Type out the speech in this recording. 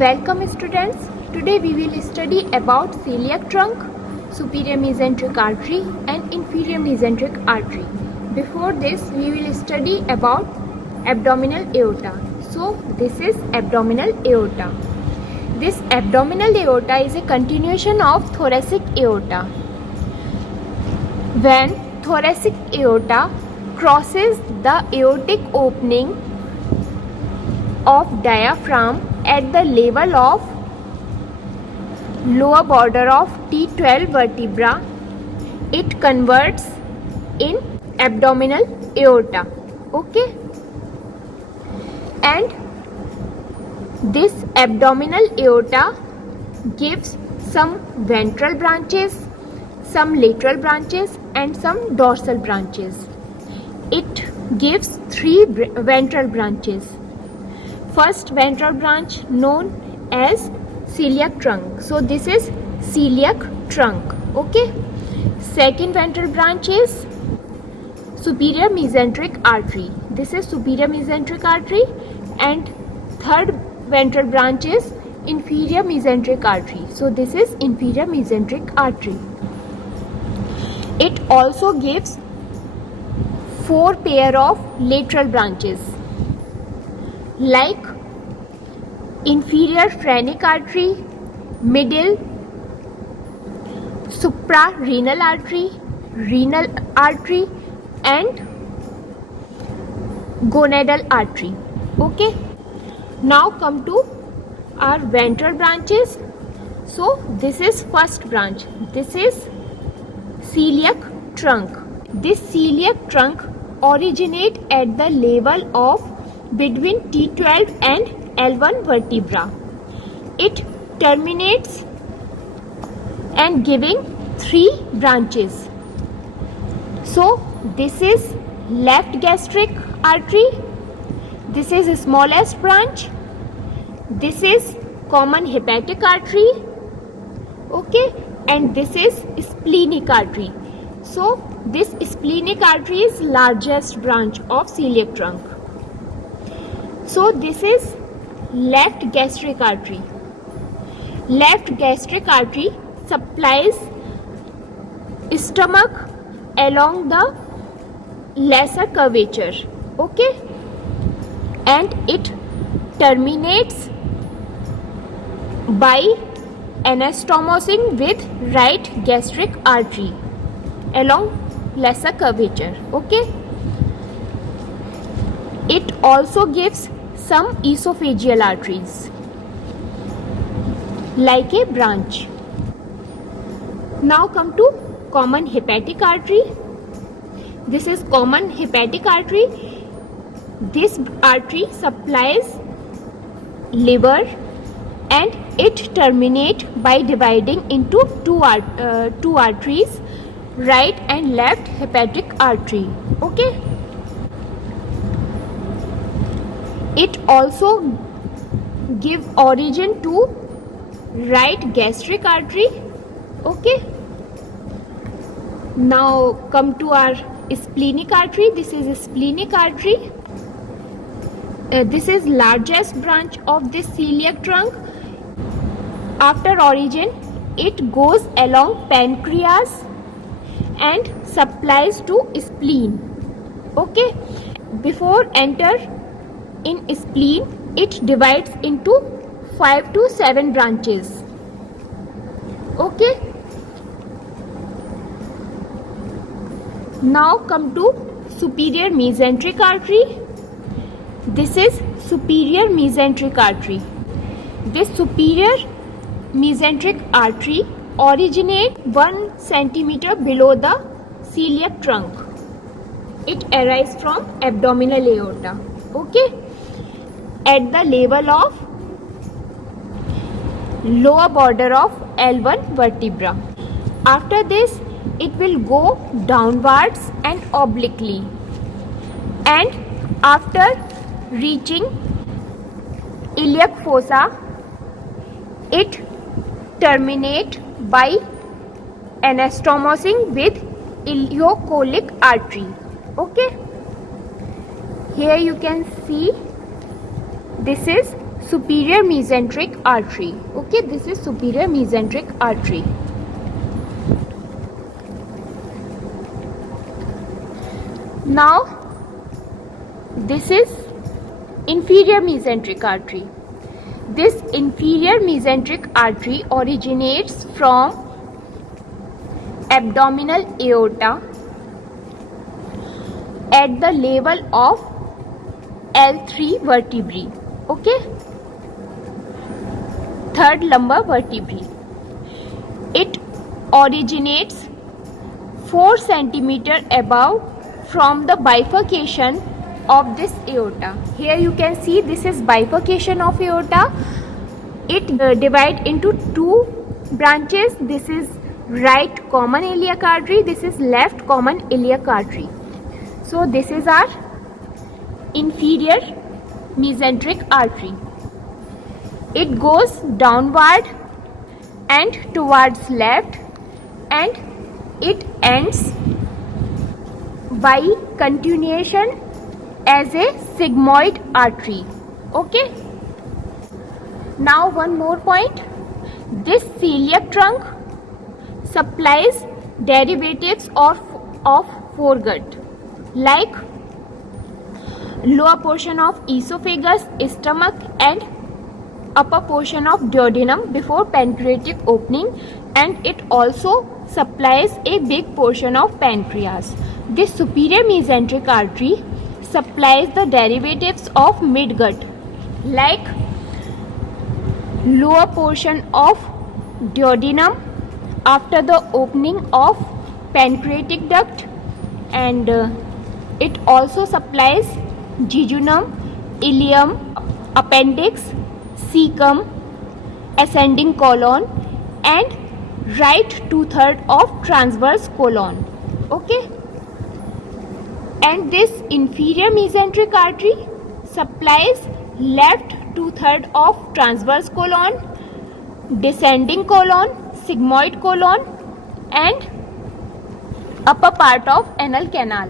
Welcome students. Today we will study about celiac trunk, superior mesenteric artery and inferior mesenteric artery. Before this we will study about abdominal aorta. So this is abdominal aorta. This abdominal aorta is a continuation of thoracic aorta. When thoracic aorta crosses the aortic opening of diaphragm at the level of lower border of T12 vertebra, it converts in abdominal aorta. Okay, and this abdominal aorta gives some ventral branches, some lateral branches and some dorsal branches. It gives three ventral branches. First ventral branch known as celiac trunk. So this is celiac trunk. Okay. Second ventral branch is superior mesenteric artery. This is superior mesenteric artery. And third ventral branch is inferior mesenteric artery. So this is inferior mesenteric artery. It also gives four pair of lateral branches, like inferior phrenic artery, middle suprarenal artery, renal artery and gonadal artery. Okay, now come to our ventral branches. So this is first branch. This is celiac trunk. This celiac trunk originate at the level of between T12 and L1 vertebra. It terminates and giving three branches. So this is left gastric artery. This is the smallest branch. This is common hepatic artery. Okay, and this is splenic artery. So this splenic artery is largest branch of celiac trunk. So this is left gastric artery. Left gastric artery supplies stomach along the lesser curvature. Okay, and it terminates by anastomosing with right gastric artery along lesser curvature. Okay, it also gives some esophageal arteries like a branch. Now come to common hepatic artery. This is common hepatic artery. This artery supplies liver and it terminates by dividing into two arteries, right and left hepatic artery. Okay, it also give origin to right gastric artery. Okay, now come to our splenic artery. This is a splenic artery. This is largest branch of this celiac trunk. After origin, it goes along pancreas and supplies to spleen. Okay, before enter in spleen, it divides into 5 to 7 branches. Okay, now come to superior mesenteric artery. This is superior mesenteric artery. This superior mesenteric artery originate 1 centimeter below the celiac trunk. It arises from abdominal aorta. Okay, at the level of lower border of L1 vertebra. After this, it will go downwards and obliquely, and after reaching iliac fossa, it terminate by anastomosing with ileocolic artery. Okay, here you can see this is superior mesenteric artery. Okay, this is superior mesenteric artery. Now this is inferior mesenteric artery. This inferior mesenteric artery originates from abdominal aorta at the level of L3 vertebrae. Okay, third lumbar vertebrae. It originates 4 centimeter above from the bifurcation of this aorta. Here you can see this is bifurcation of aorta. It divides into 2 branches. This is right common iliac artery, this is left common iliac artery. So this is our inferior mesenteric artery. It goes downward and towards left, and it ends by continuation as a sigmoid artery. Okay, now one more point. This celiac trunk supplies derivatives of foregut like lower portion of esophagus, stomach, and upper portion of duodenum before pancreatic opening, and it also supplies a big portion of pancreas. This superior mesenteric artery supplies the derivatives of midgut like lower portion of duodenum after the opening of pancreatic duct, and it also supplies jejunum, ileum, appendix, cecum, ascending colon, and right 2/3 of transverse colon. Okay, and this inferior mesenteric artery supplies left 2/3 of transverse colon, descending colon, sigmoid colon, and upper part of anal canal.